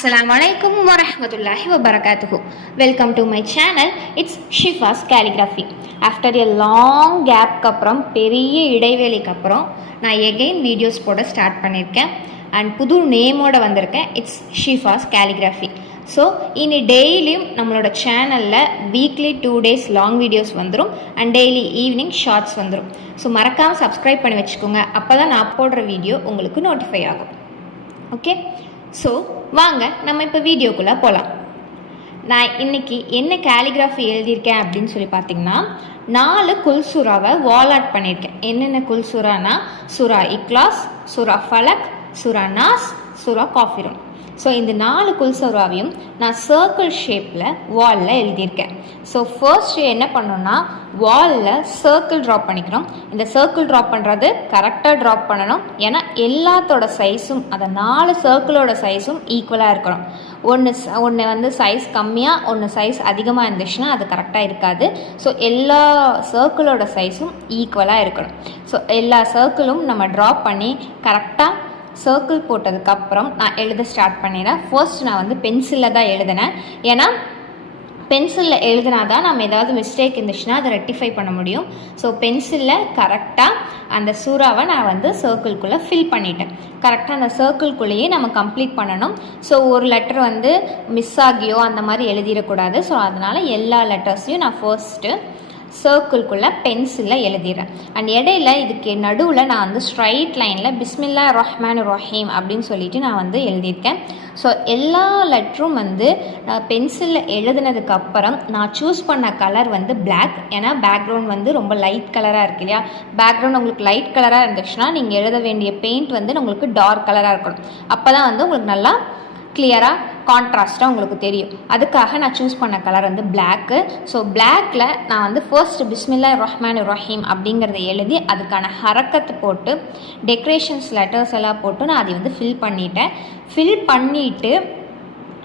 Assalamu alaikum wa rahmatullahi wa barakatuhu. Welcome to my channel. It's Shifa's Calligraphy. After a long gap அப்புறம் பெரிய இடைவேளைக்கு அப்புறம் நான் again videos போட start பண்ணியிருக்கேன் அண்ட் புது நேமோட வந்திருக்கேன். It's Shifa's calligraphy. ஸோ இனி டெய்லியும் நம்மளோட சேனலில் வீக்லி 2 days லாங் வீடியோஸ் வந்துடும் அண்ட் டெய்லி ஈவினிங் ஷார்ட்ஸ் வந்துடும். ஸோ மறக்காமல் சப்ஸ்கிரைப் பண்ணி வச்சுக்கோங்க. அப்போ தான் நான் போடுற வீடியோ உங்களுக்கு நோட்டிஃபை ஆகும். ஓகே, ஸோ வாங்க நம்ம இப்போ வீடியோக்குள்ளே போகலாம். நான் இன்றைக்கி என்ன கேலிகிராஃபி எழுதியிருக்கேன் அப்படின்னு சொல்லி பார்த்தீங்கன்னா 4 குல்சூராவை வால் ஆர்ட் பண்ணியிருக்கேன். என்னென்ன குல்சூரானா சூரா இக்லாஸ், சூரா ஃபலக், சூரா நாஸ், சூரா காஃபிரூன். ஸோ இந்த 4 குல்சூராவையும் நான் சர்க்கிள் ஷேப்பில் வாலில் எழுதியிருக்கேன். ஸோ ஃபர்ஸ்ட் என்ன பண்ணோன்னா வாலில் சர்க்கிள் ட்ராப் பண்ணிக்கிறோம். இந்த சர்க்கிள் ட்ராப் பண்ணுறது கரெக்டாக ட்ராப் பண்ணணும். ஏன்னா எல்லாத்தோட சைஸும் அந்த 4 சர்க்கிளோட சைஸும் ஈக்குவலாக இருக்கணும். ஒன்று வந்து சைஸ் கம்மியாக ஒன்று சைஸ் அதிகமாக இருந்துச்சுன்னா அது கரெக்டாக இருக்காது. ஸோ எல்லா சர்க்கிளோட சைஸும் ஈக்குவலாக இருக்கணும். ஸோ எல்லா சர்க்கிளும் நம்ம ட்ராப் பண்ணி கரெக்டாக சர்க்கிள் போட்டதுக்கப்புறம் நான் எழுத ஸ்டார்ட் பண்ணிடுறேன். ஃபர்ஸ்ட் நான் வந்து பென்சிலில் தான் எழுதினேன். ஏன்னா பென்சிலில் எழுதினா தான் நம்ம ஏதாவது மிஸ்டேக் இருந்துச்சுன்னா அதை ரெக்டிஃபை பண்ண முடியும். ஸோ பென்சிலில் கரெக்டாக அந்த சூறாவை நான் வந்து சர்க்கிள்குள்ளே ஃபில் பண்ணிட்டேன். கரெக்டாக அந்த சர்க்கிள்குள்ளேயே நம்ம கம்ப்ளீட் பண்ணணும். ஸோ ஒரு லெட்டர் வந்து மிஸ் ஆகியோ அந்த மாதிரி எழுதிடக்கூடாது. ஸோ அதனால் எல்லா லெட்டர்ஸையும் நான் ஃபர்ஸ்ட்டு சர்க்கிள்குள்ளே பென்சிலில் எழுதிடுறேன். அண்ட் இடையில இதுக்கு நடுவில் நான் வந்து ஸ்ட்ரைட் லைனில் பிஸ்மில்லா ரஹ்மான் ரஹீம் அப்படின்னு சொல்லிட்டு நான் வந்து எழுதியிருக்கேன். ஸோ எல்லா லெட்டரும் வந்து நான் பென்சிலில் எழுதினதுக்கப்புறம் நான் சூஸ் பண்ண கலர் வந்து பிளாக். ஏன்னா பேக்ரவுண்ட் வந்து ரொம்ப லைட் கலராக இருக்கு இல்லையா. பேக்ரவுண்ட் உங்களுக்கு லைட் கலராக இருந்துச்சுன்னா நீங்கள் எழுத வேண்டிய பெயிண்ட் வந்து உங்களுக்கு டார்க் கலராக இருக்கணும். அப்போ தான் வந்து உங்களுக்கு நல்லா கிளியராக கான்ட்ராஸ்ட்டாக உங்களுக்கு தெரியும். அதுக்காக நான் சூஸ் பண்ண கலர் வந்து பிளாக்கு. ஸோ பிளாக்கில் நான் வந்து ஃபர்ஸ்ட் பிஸ்மில்லா ரஹ்மான் ரஹீம் அப்படிங்கிறத எழுதி அதுக்கான ஹரக்கத்து போட்டு டெக்கரேஷன்ஸ் லெட்டர்ஸ் எல்லாம் போட்டு நான் அதை வந்து ஃபில் பண்ணிட்டேன். ஃபில் பண்ணிவிட்டு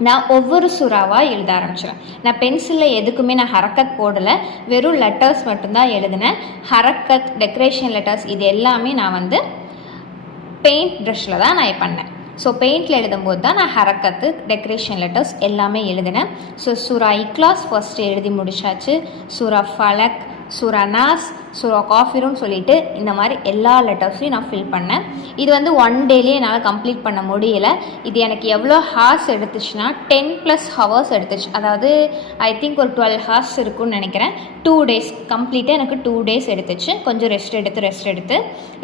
நான் ஒவ்வொரு சூறாவாக எழுத ஆரம்பிச்சிடுறேன். நான் பென்சிலில் எதுக்குமே நான் ஹரக்கத் போடலை, வெறும் லெட்டர்ஸ் மட்டும்தான் எழுதினேன். ஹரக்கத், டெக்கரேஷன் லெட்டர்ஸ் இது எல்லாமே நான் வந்து பெயிண்ட் ப்ரஷில் தான் நான் பண்ணேன். ஸோ பெயிண்டில் எழுதும்போது தான் நான் ஹரக்கத்து, டெக்கரேஷன் லெட்டர்ஸ் எல்லாமே எழுதினேன். ஸோ சூரா இக்லாஸ் ஃபர்ஸ்ட்டு எழுதி முடிச்சாச்சு. சூரா ஃபலக், சூரா நாஸ், சூரா காஃபிரூன்னு சொல்லிட்டு இந்த மாதிரி எல்லா லெட்டர்ஸையும் நான் ஃபில் பண்ணேன். இது வந்து 1 டேலேயே என்னால் கம்ப்ளீட் பண்ண முடியல. இது எனக்கு எவ்வளோ ஹார்ஸ் எடுத்துச்சுன்னா 10+ hours எடுத்துச்சு. அதாவது ஐ திங்க் ஒரு 12 hours இருக்குன்னு நினைக்கிறேன். 2 days கம்ப்ளீட்டாக எனக்கு 2 days எடுத்துச்சு. கொஞ்சம் ரெஸ்ட் எடுத்து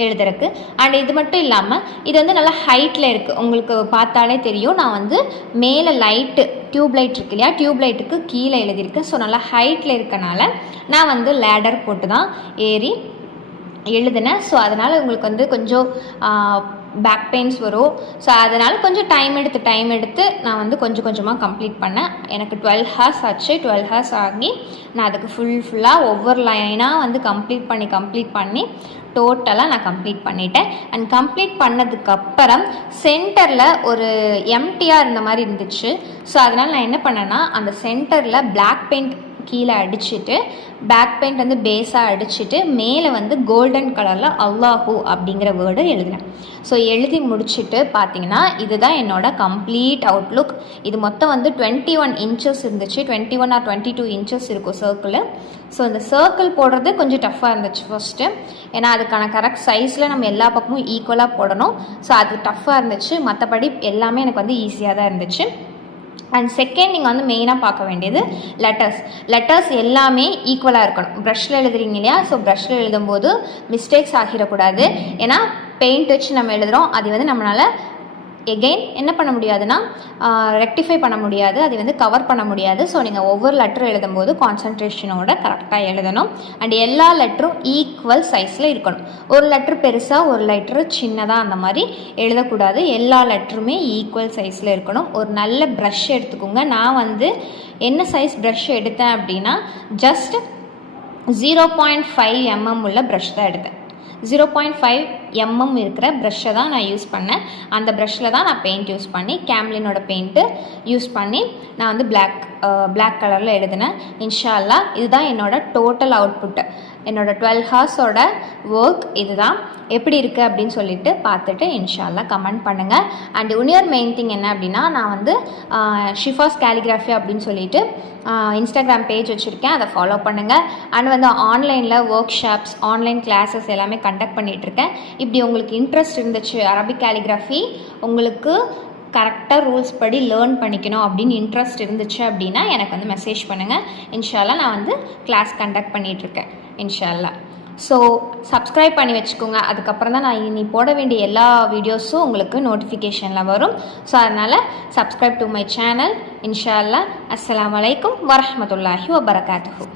எழுதுறதுக்கு. அண்ட் இது மட்டும் இல்லாமல் இது வந்து நல்லா ஹைட்டில் இருக்குது. உங்களுக்கு பார்த்தாலே தெரியும். நான் வந்து மேலே லைட்டு டியூப் லைட் இருக்கு இல்லையா, டியூப் லைட்டுக்கு கீழே எழுதியிருக்கேன். ஸோ நல்லா ஹைட்டில் இருக்கனால நான் வந்து லேடர் போட்டு தான் ஏறி எழுதினேன். ஸோ அதனால் உங்களுக்கு வந்து கொஞ்சம் பேக் பெயின்ஸ் வரும். ஸோ அதனால் கொஞ்சம் டைம் எடுத்து நான் வந்து கொஞ்சம் கொஞ்சமாக கம்ப்ளீட் பண்ணேன். எனக்கு 12 hours ஆச்சு. 12 hours ஆகி நான் அதுக்கு ஃபுல்லாக ஒவ்வொரு லைனாக வந்து கம்ப்ளீட் பண்ணி டோட்டலாக நான் கம்ப்ளீட் பண்ணிட்டேன். அண்ட் கம்ப்ளீட் பண்ணதுக்கப்புறம் சென்டரில் ஒரு எம்டியாக இருந்த மாதிரி இருந்துச்சு. ஸோ அதனால் நான் என்ன பண்ணேன்னா அந்த சென்டரில் பிளாக் பெயிண்ட் கீழே அடிச்சுட்டு பேக் பெயிண்ட் வந்து பேஸாக அடிச்சுட்டு மேலே வந்து கோல்டன் கலரில் அல்லாஹூ அப்படிங்கிற வேர்டு எழுதினேன். ஸோ எழுதி முடிச்சுட்டு பார்த்தீங்கன்னா இதுதான் என்னோட கம்ப்ளீட் அவுட்லுக். இது மொத்தம் வந்து 21 inches இருந்துச்சு. 21 or 22 inches இருக்கும் சர்க்கிள். ஸோ இந்த சர்க்கிள் போடுறது கொஞ்சம் டஃப்பாக இருந்துச்சு ஃபர்ஸ்ட்டு. ஏன்னா அதுக்கான கரெக்ட் சைஸில் நம்ம எல்லா பக்கமும் ஈக்குவலாக போடணும். ஸோ அது டஃப்பாக இருந்துச்சு. மற்றபடி எல்லாமே எனக்கு வந்து ஈஸியாக தான் இருந்துச்சு. அண்ட் செகண்ட் நீங்கள் வந்து மெயினாக பார்க்க வேண்டியது லெட்டர்ஸ் எல்லாமே ஈக்குவலாக இருக்கணும். ப்ரஷில் எழுதுறீங்க இல்லையா. ஸோ ப்ரஷில் எழுதும்போது மிஸ்டேக்ஸ் ஆகிடக்கூடாது. ஏன்னா பெயிண்ட் வச்சு நம்ம எழுதுகிறோம். அது வந்து நம்மளால் எகெயின் என்ன பண்ண முடியாதுன்னா ரெக்டிஃபை பண்ண முடியாது, அதை வந்து கவர் பண்ண முடியாது. ஸோ நீங்கள் ஒவ்வொரு லெட்டரும் எழுதும்போது கான்சன்ட்ரேஷனோட கரெக்டாக எழுதணும். அண்ட் எல்லா லெட்டரும் ஈக்குவல் சைஸில் இருக்கணும். ஒரு லெட்ரு பெருசாக ஒரு லெட்ரு சின்னதாக அந்த மாதிரி எழுதக்கூடாது. எல்லா லெட்டருமே ஈக்குவல் சைஸில் இருக்கணும். ஒரு நல்ல ப்ரஷ் எடுத்துக்கோங்க. நான் வந்து என்ன சைஸ் ப்ரஷ் எடுத்தேன் அப்படின்னா ஜஸ்ட் 0.5 mm உள்ள ப்ரஷ் தான் எடுத்தேன். 0.5 mm இருக்கிற ப்ரஷ்ஷை தான் நான் யூஸ் பண்ணேன். அந்த ப்ரஷ்ஷில் தான் நான் பெயிண்ட் யூஸ் பண்ணி கேம்லினோட பெயிண்ட்டு யூஸ் பண்ணி நான் வந்து பிளாக் கலரில் எழுதினேன். இன்ஷா அல்லாஹ் இதுதான் என்னோட டோட்டல் அவுட்புட்டு. என்னோடய 12 ஹார்ஸோட ஒர்க் இதுதான். எப்படி இருக்குது அப்படின்னு சொல்லிட்டு பார்த்துட்டு இன்ஷால்லா கமெண்ட் பண்ணுங்கள். அண்ட் இன்னொரு மெயின் திங் என்ன அப்படின்னா, நான் வந்து ஷிஃபாஸ் கேலிகிராஃபி அப்படின்னு சொல்லிட்டு இன்ஸ்டாகிராம் பேஜ் வச்சுருக்கேன், அதை ஃபாலோ பண்ணுங்கள். அண்ட் வந்து ஆன்லைனில் ஒர்க் ஷாப்ஸ், ஆன்லைன் கிளாஸஸ் எல்லாமே கண்டக்ட் பண்ணிகிட்ருக்கேன். இப்படி உங்களுக்கு இன்ட்ரெஸ்ட் இருந்துச்சு, அரபிக் கேலிகிராஃபி உங்களுக்கு கரெக்டாக ரூல்ஸ் படி லேர்ன் பண்ணிக்கணும் அப்படின்னு இன்ட்ரெஸ்ட் இருந்துச்சு அப்படின்னா எனக்கு வந்து மெசேஜ் பண்ணுங்கள். இன்ஷால்லா நான் வந்து கிளாஸ் கண்டக்ட் பண்ணிகிட்ருக்கேன் இன்ஷால்லா. ஸோ சப்ஸ்கிரைப் பண்ணி வச்சுக்கோங்க. அதுக்கப்புறம் தான் நான் இனி போட வேண்டிய எல்லா வீடியோஸும் உங்களுக்கு நோட்டிஃபிகேஷனில் வரும். ஸோ அதனால் சப்ஸ்கிரைப் டு மை சேனல் இன்ஷால்லா. அஸ்ஸலாமு அலைக்கும் வரஹ்மத்துல்லாஹி வபரகாத்துஹு.